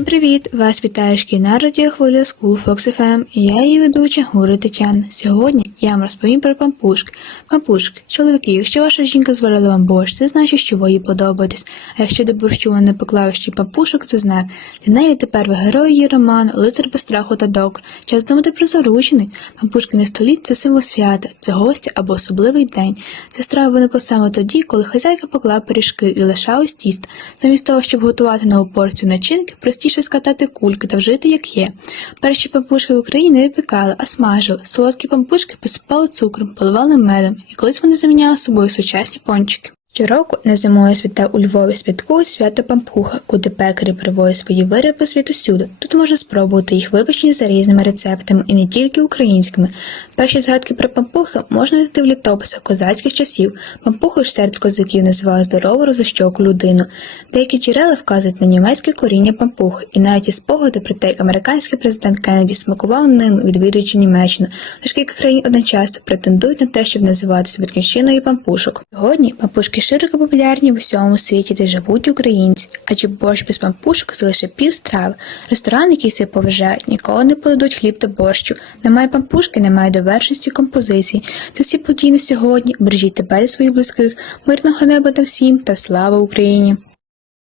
Всім привіт! Вас вітає шкільна радіохвиля School Fox FM і я її ведуча Гури Тетяна. Сьогодні я вам розповім про пампушки. Пампушки, чоловіки, якщо ваша жінка зварила вам борщ, це значить, що ви їй подобаєтесь. А якщо до борщу вона поклала ще пампушок, це знак. Для неї тепер ви герої її роману, лицар без страху та докор. Час думати про заручений. Пампушки на столі це символ свята, це гостя або особливий день. Ця страва виникла саме тоді, коли хазяйка поклала пиріжки і лишалось тісто. Замість того, щоб готувати нову порцію начинки, простіше скатати кульки та вжити як є. Перші пампушки в Україні не випікали, а смажили. Солодкі пампушки посипали цукром, поливали медом, і колись вони заміняли собою сучасні пончики. Щороку на зимове свята у Львові святкують свято Пампуха, куди пекарі привозять свої вироби світосюди. Тут можна спробувати їх випечені за різними рецептами і не тільки українськими. Перші згадки про пампухи можна знайти в літописах козацьких часів. Пампухою ж серед козаків називали здорову розощоку людину. Деякі джерела вказують на німецьке коріння пампухи, і навіть і спогади про те, як американський президент Кеннеді смакував ними, відвідуючи Німеччину. Тож кілька країн одночасно претендують на те, щоб називатися батьківщиною пампушок. Сьогодні пампушки широко популярні в усьому світі, де живуть українці, адже борщ без пампушок це лише пів страви. Ресторани, які себе поважають, ніколи не подадуть хліб до борщу. Немає пампушки, немає довершності композиції. Це всі події на сьогодні. Бережіть тебе і своїх близьких, мирного неба та всім, та слава Україні!